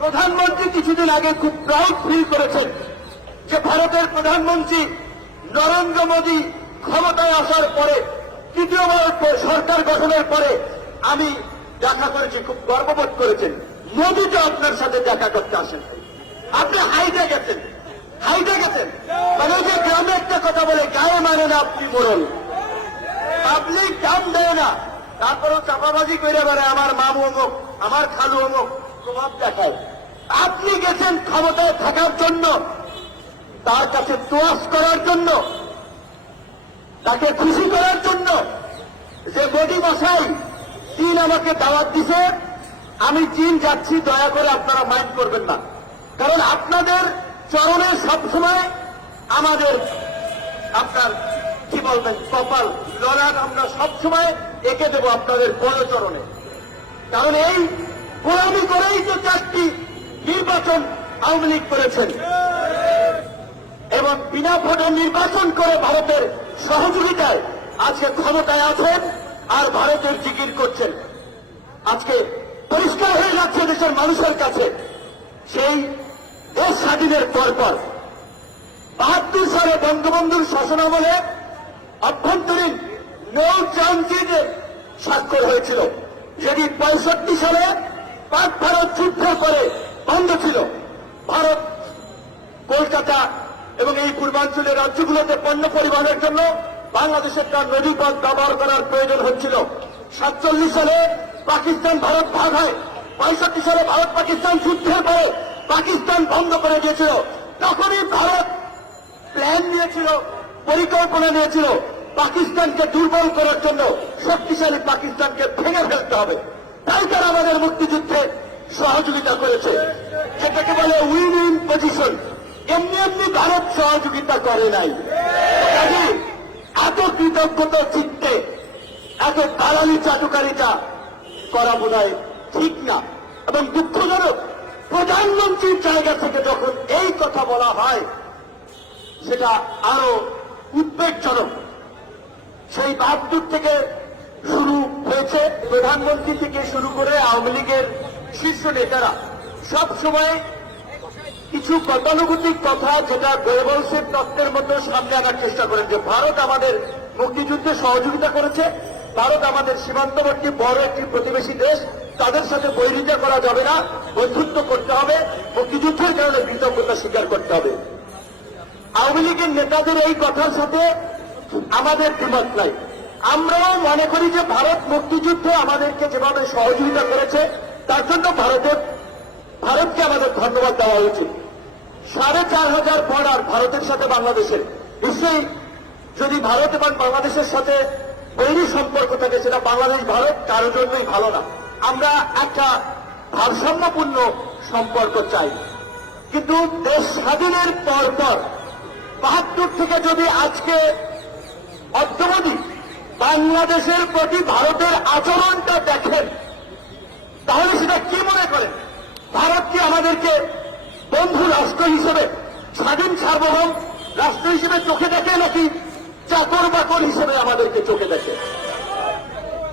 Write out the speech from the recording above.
প্রধানমন্ত্রী কিছুদিন আগে খুব প্রাউড ফিল করেছেন যে ভারতের প্রধানমন্ত্রী নরেন্দ্র মোদী ক্ষমতায় আসার পরে তৃতীয়বার সরকার গঠনের পরে আমি দেখা করেছি, খুব গর্ববোধ করেছেন। মোদী তো আপনার সাথে দেখা করতে আসেন, আপনি হাইটে গেছেন মানে যে গ্রামে একটা কথা বলে গায়ে মানে না আপনি মোড়ল, পাবলিক দাম দেয় না, তারপরেও চাপাবাজি করে বেড়ে আমার মামু অমুক, আমার খালু অমুক প্রভাব দেখায়। আপনি গেছেন ক্ষমতায় থাকার জন্য, তার কাছে তোয়াজ করার জন্য, তাকে খুশি করার জন্য যে মোদী মশাই চীন আমাকে দাওয়াত দিছে, আমি চীন যাচ্ছি, দয়া করে আপনারা মাইন্ড করবেন না, কারণ আপনাদের চরণে সবসময় আমাদের আপনার কি বলবেন কপাল লড়ার আমরা সবসময় এঁকে দেব আপনাদের বড় চরণে। কারণ এই গোলামি করেই তো 4টি নির্বাচন আওয়ামী লীগ করেছেন এবং বিনা ভোটে নির্বাচন করে ভারতের সহযোগিতায় আজকে ক্ষমতায় আছেন আর ভারতের জিকির করছেন। আজকে পরিষ্কার হয়ে যাচ্ছে দেশের মানুষের কাছে, সেই দেশ স্বাধীনের পরপর 72 সালে বঙ্গবন্ধুর শাসনামলে অভ্যন্তরীণ নৌ ট্রানজিটের স্বাক্ষর হয়েছিল, যেটি 65 সালে পাক ভারত যুদ্ধ করে বন্ধ ছিল। ভারত কলকাতা এবং এই পূর্বাঞ্চলের রাজ্যগুলোতে পণ্য পরিবহনের জন্য বাংলাদেশের তার নদীপথ ব্যবহার করার প্রয়োজন হচ্ছিল। 47 সালে পাকিস্তান ভারত ভাগ হয়, 65 সালে ভারত পাকিস্তান যুদ্ধের পরে পাকিস্তান বন্ধ করে দিয়েছিল। তখনই ভারত প্ল্যান নিয়েছিল, পরিকল্পনা নিয়েছিল পাকিস্তানকে দুর্বল করার জন্য, শক্তিশালী পাকিস্তানকে ভেঙে ফেলতে হবে। তাই তারা আমাদের মুক্তিযুদ্ধে সহযোগিতা করেছে, যেটাকে বলে উইন উইন পজিশন। এমনি এমনি ভারত সহযোগিতা করে নাই। এত কৃতজ্ঞতা চিত্তে এত দালালি চাটুকারিতা করা বোধহয় ঠিক না এবং দুঃখজনক। প্রধানমন্ত্রীর জায়গা থেকে যখন এই কথা বলা হয় সেটা আরো উদ্বেগজনক। সেই 72 থেকে শুরু হয়েছে, প্রধানমন্ত্রী থেকে শুরু করে আওয়ামী লীগের শীর্ষ নেতারা সব সময় কিছু গতানুগতিক কথা, যেটা গোয়েবলসের তত্ত্বের মধ্যে সামনে আনার চেষ্টা করেন যে ভারত আমাদের মুক্তিযুদ্ধে সহযোগিতা করেছে, ভারত আমাদের সীমান্তবর্তী বড় একটি প্রতিবেশী দেশ, তাদের সাথে বৈরিতা করা যাবে না, বন্ধুত্ব করতে হবে, মুক্তিযুদ্ধের কারণে কৃতজ্ঞতা স্বীকার করতে হবে। আওয়ামী লীগের নেতাদের এই কথার সাথে আমাদের দ্বিমত নাই। আমরাও মনে করি যে ভারত মুক্তিযুদ্ধে আমাদেরকে যেভাবে সহযোগিতা করেছে তার জন্য ভারতকে আমাদের ধন্যবাদ দেওয়া উচিত। 4500 বর্ডার ভারতের সাথে বাংলাদেশের, নিশ্চয়ই যদি ভারত এবং বাংলাদেশের সাথে বৈরী সম্পর্ক থাকে সেটা বাংলাদেশ ভারত কারোর জন্যই ভালো না। আমরা একটা ভারসাম্যপূর্ণ সম্পর্ক চাই, কিন্তু দেশ স্বাধীনের পর 72 থেকে যদি আজকে অদ্যবধি বাংলাদেশের প্রতি ভারতের আচরণটা দেখেন, তাহলে সেটা কি মনে করেন? ভারত কি আমাদেরকে বন্ধু রাষ্ট্র হিসেবে, স্বাধীন সার্বভৌম রাষ্ট্র হিসেবে চোখে দেখে, নাকি চাকর বাকর হিসেবে আমাদেরকে চোখে দেখে?